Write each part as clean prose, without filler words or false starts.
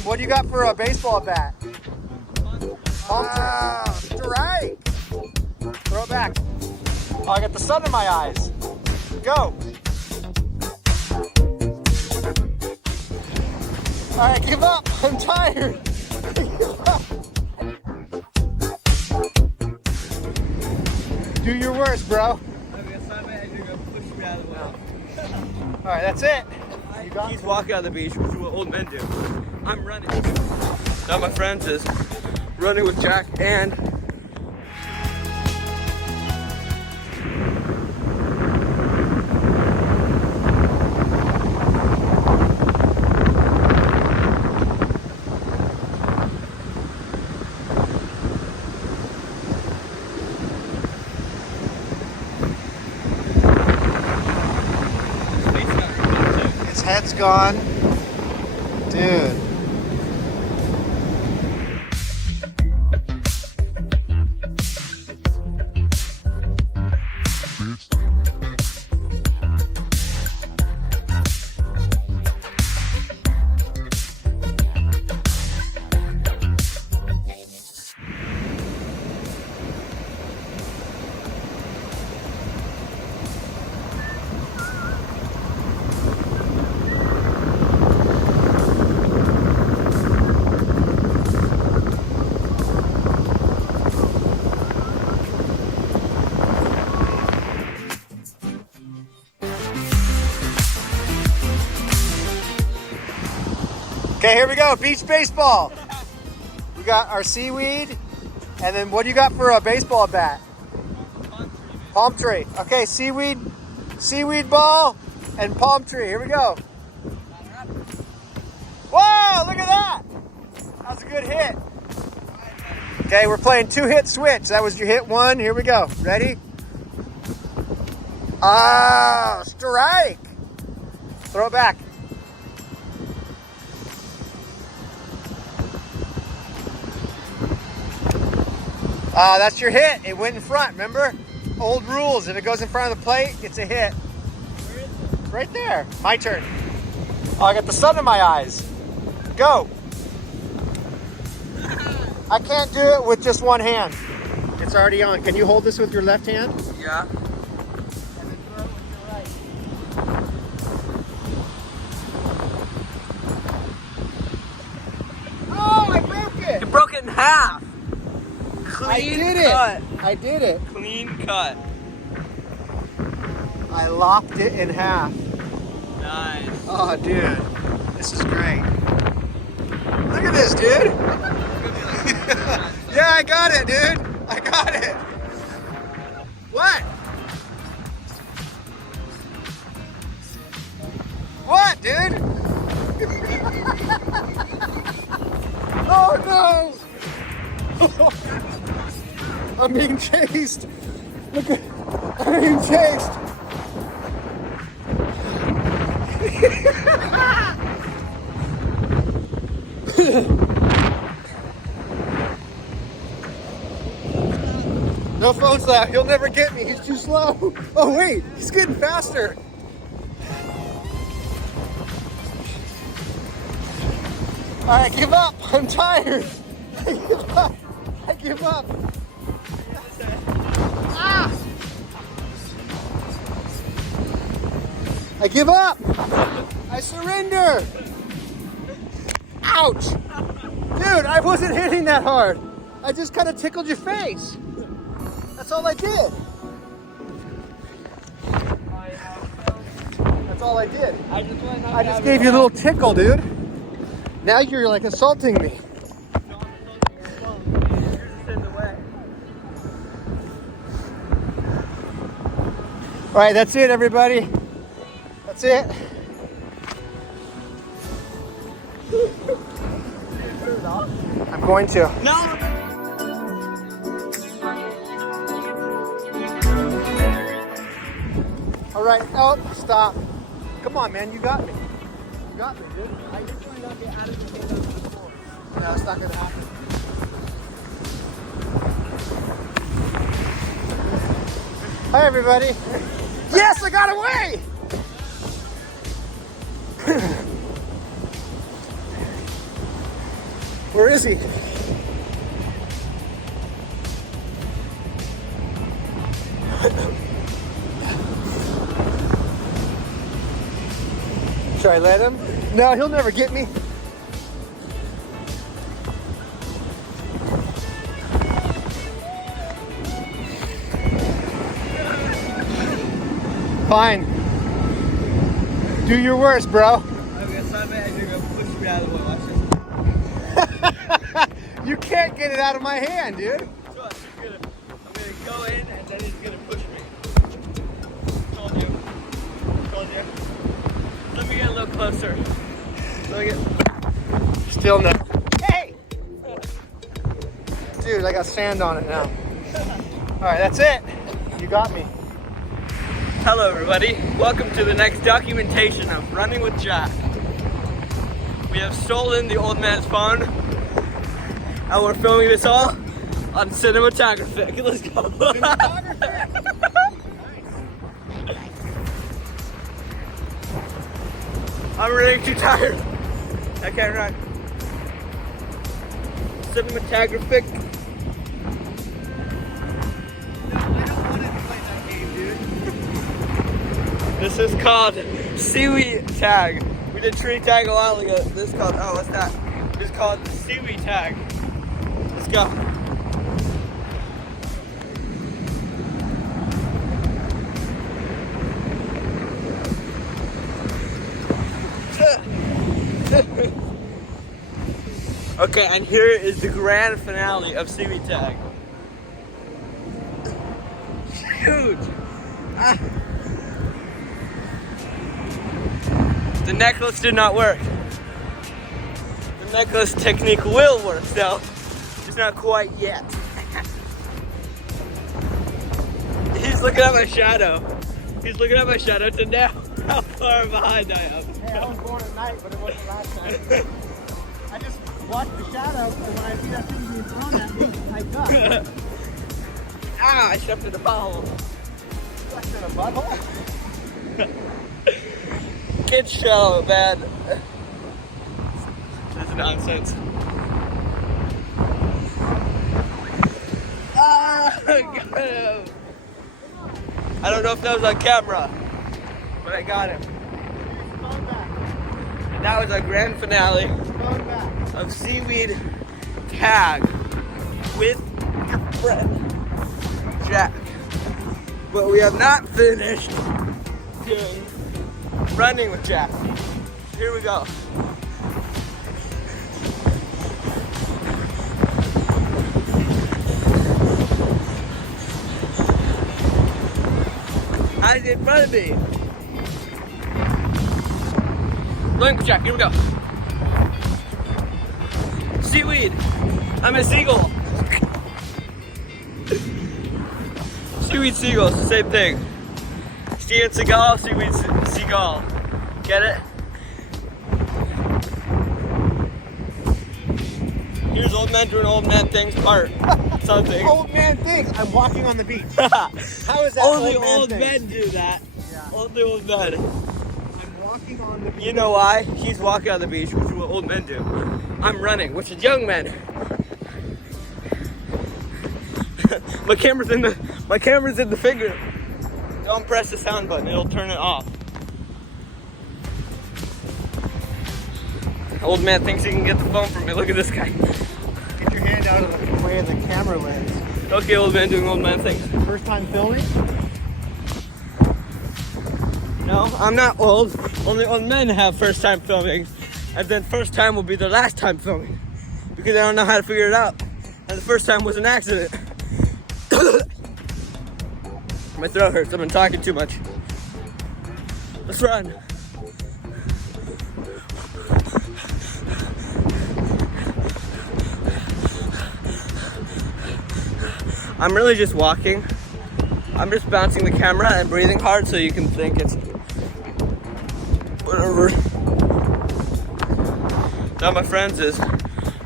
then what do you got for a baseball bat? Strike! Throw it back. Oh, I got the sun in my eyes. Go! All right, give up. I'm tired. Give up. Do your worst, bro. All right, that's it. He's walking on the beach, which is what old men do. I'm running. Now my friends is running with Jack and his head's gone. Dude. Okay, here we go, beach baseball. We got our seaweed, and then what do you got for a baseball bat? Palm tree. Okay, seaweed ball, and palm tree. Here we go. Whoa, look at that. That was a good hit. Okay, we're playing 2-hit switch. That was your hit one. Here we go. Ready? Ah, strike. Throw it back. That's your hit. It went in front, remember? Old rules. If it goes in front of the plate, it's a hit. where is it? Right there. My turn. Oh, I got the sun in my eyes. Go. I can't do it with just one hand. It's already on. Can you hold this with your left hand? Yeah. And then throw it with your right. Oh, I broke it. You broke it in half. Clean I did cut. it. I did it. Clean cut. I lopped it in half. Nice. Oh, dude. This is great. Look at this, dude. Yeah, I got it, dude. I got it. What? What, dude? Oh, no. I'm being chased. Look at, I'm being chased. No phone slap. He'll never get me. He's too slow. Oh, wait. He's getting faster. All right, give up. I'm tired. I give up. I give up. Ah! I give up. I surrender. Ouch. Dude, I wasn't hitting that hard. I just kind of tickled your face. That's all I did. That's all I did. I just gave you a little tickle, dude. Now you're like assaulting me. All right, that's it, everybody. That's it. I'm going to. No. All right, oh, stop. Come on, man, you got me. You got me, dude. I just want to get out of the game on the floor. No, it's not gonna happen. Hi, everybody. Yes, I got away! Where is he? Should I let him? No, he'll never get me. Fine. Do your worst, bro. Okay, so you're gonna push me out of the way. Watch this. You can't get it out of my hand, dude. So I'm gonna go in and then he's gonna push me. Told you. Told you. Let me get a little closer. Let me get. Still no. Hey! Dude, I got sand on it now. Alright, that's it. You got me. Hello everybody. Welcome to the next documentation of Running with Jack. We have stolen the old man's phone and we're filming this all on cinematography. Let's go. I'm really too tired. I can't run. Cinematographic. This is called Seaweed Tag. We did tree tag a while ago. This is called, oh, what's that? This is called the Seaweed Tag. Let's go. Okay, and here is the grand finale of Seaweed Tag. Huge. Ah. The necklace did not work. The necklace technique will work, though. It's not quite yet. He's looking at my shadow. He's looking at my shadow to know how far behind I am. Hey, I was born at night, but it wasn't last night. I just watched the shadow, and when I see that thing being thrown at me, I duck. Ah, I stepped in a bottle. Stuck in a butthole? Kid show, man. This is nonsense. Ah, got him. I don't know if that was on camera, but I got him. And that was our grand finale of Seaweed Tag with your friend Jack. But we have not finished doing Running with Jack. Here we go. Eyes in front of me. Running with Jack, here we go. Seaweed. I'm a seagull. Seaweed seagull, same thing. Steven Seagal, Seaweed Seagull. Get it? Here's old man doing old man things part. Something. Old man things. I'm walking on the beach. How is that Only old man old things? men do that. Yeah. Only old men. I'm walking on the beach. You know why? He's walking on the beach, which is what old men do. I'm running, which is young men. My camera's in the finger. Don't press the sound button, it'll turn it off. Old man thinks he can get the phone from me. Look at this guy. Get your hand out of the way of the camera lens. Okay, old man doing old man things. First time filming? No, I'm not old. Only old men have first time filming. And then first time will be their last time filming. Because they don't know how to figure it out. And the first time was an accident. My throat hurts. I've been talking too much. Let's run. I'm really just walking. I'm just bouncing the camera and breathing hard so you can think it's whatever. Now my friends is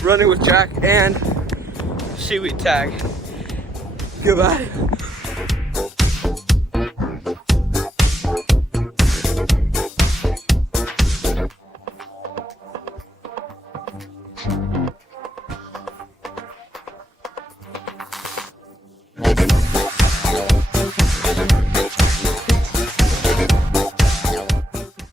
Running with Jack and Seaweed Tag. Goodbye.